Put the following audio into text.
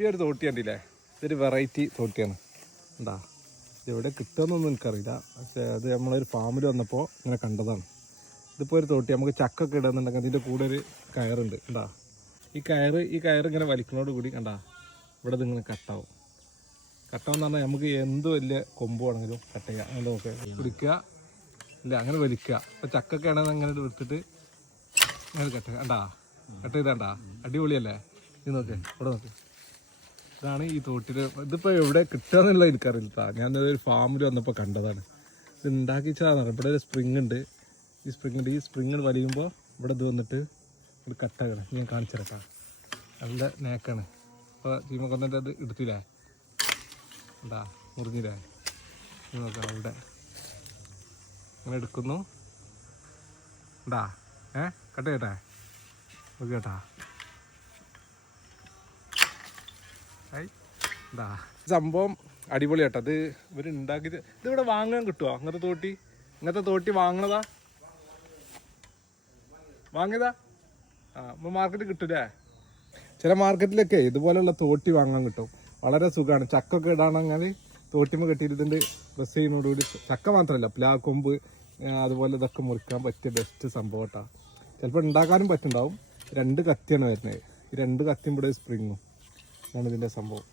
ഈ ഒരു തോട്ടി കണ്ടില്ലേ, ഇതൊരു വെറൈറ്റി തോട്ടിയാണ്. എന്താ ഇതെവിടെ കിട്ടുമെന്നൊന്നും എനിക്കറിയില്ല. പക്ഷേ അത് നമ്മളൊരു ഫാമിൽ വന്നപ്പോൾ ഇങ്ങനെ കണ്ടതാണ്. ഇതിപ്പോൾ ഒരു തോട്ടി നമുക്ക് ചക്കൊക്കെ ഇടുന്നുണ്ടെങ്കിൽ അതിൻ്റെ കൂടെ ഒരു കയറുണ്ട്. കണ്ടാ ഈ കയറ് ഇങ്ങനെ വലിക്കുന്നതോട് കൂടി കണ്ടാ ഇവിടെ ഇതിങ്ങനെ കട്ടാവും. കട്ടാവെന്ന് പറഞ്ഞാൽ നമുക്ക് എന്ത് വലിയ കൊമ്പ് വേണമെങ്കിലും കട്ട് ചെയ്യാം. അങ്ങനെ നോക്കുക, പിടിക്കുക, ഇല്ല അങ്ങനെ വലിക്കുക. ഇപ്പോൾ ചക്കൊക്കെ ആണെങ്കിൽ അങ്ങനെ എടുത്തിട്ട് അങ്ങനെ കട്ട് കണ്ടാ കട്ട് ചെയ്താണ്ടാ അടിപൊളിയല്ലേ? ഇത് നോക്ക്, ഇവിടെ നോക്ക്. ഇതാണ് ഈ തോട്ടിൽ. ഇതിപ്പോൾ എവിടെ കിട്ടുകയെന്നുള്ള എനിക്കറിയില്ല. ഞാനൊരു ഫാമിൽ വന്നപ്പോൾ കണ്ടതാണ്. ഇത് ഉണ്ടാക്കിച്ചതാണ്. ഇവിടെ ഒരു സ്പ്രിങ് ഉണ്ട്. ഈ സ്പ്രിങ് വലിയുമ്പോൾ ഇവിടെ ഇത് വന്നിട്ട് ഒരു കട്ടാകണം. ഞാൻ കാണിച്ചു തരട്ടാ. നല്ല നേക്കാണ്. അപ്പോൾ ചീമക്കൊന്നൻ്റെ അത് എടുത്തില്ലേ, എന്താ മുറിഞ്ഞില്ലേ? നോക്കാം അവിടെ അങ്ങനെ എടുക്കുന്നു. ഉണ്ടാ കട്ട് ചെയ്യട്ടെ, ഓക്കെ കേട്ടാ. എന്താ സംഭവം അടിപൊളി കേട്ടോ. അത് ഇവർ ഉണ്ടാക്കിയത് ഇതിവിടെ വാങ്ങാൻ കിട്ടുമോ? ഇങ്ങനത്തെ തോട്ടി വാങ്ങണതാ, വാങ്ങിയതാ? അപ്പോൾ മാർക്കറ്റിൽ കിട്ടൂലേ? ചില മാർക്കറ്റിലൊക്കെ ഇതുപോലെയുള്ള തോട്ടി വാങ്ങാൻ കിട്ടും. വളരെ സുഖമാണ്. ചക്കൊക്കെ ഇടാണെങ്കിൽ തോട്ടിമ കെട്ടിയിരുന്നിട്ട് പ്രസ് ചെയ്യുന്നതോടുകൂടി ചക്ക മാത്രമല്ല പ്ലാക്കൊമ്പ് അതുപോലെ ഇതൊക്കെ മുറിക്കാൻ പറ്റിയ ബെസ്റ്റ് സംഭവം കേട്ടോ. ചിലപ്പോൾ ഉണ്ടാക്കാനും പറ്റുന്നുണ്ടാവും. 2 കത്തിയാണ് വരുന്നത്. ഈ 2 കത്തിയും ഇവിടെ സ്പ്രിങ്ങും ആണ് ഇതിൻ്റെ സംഭവം.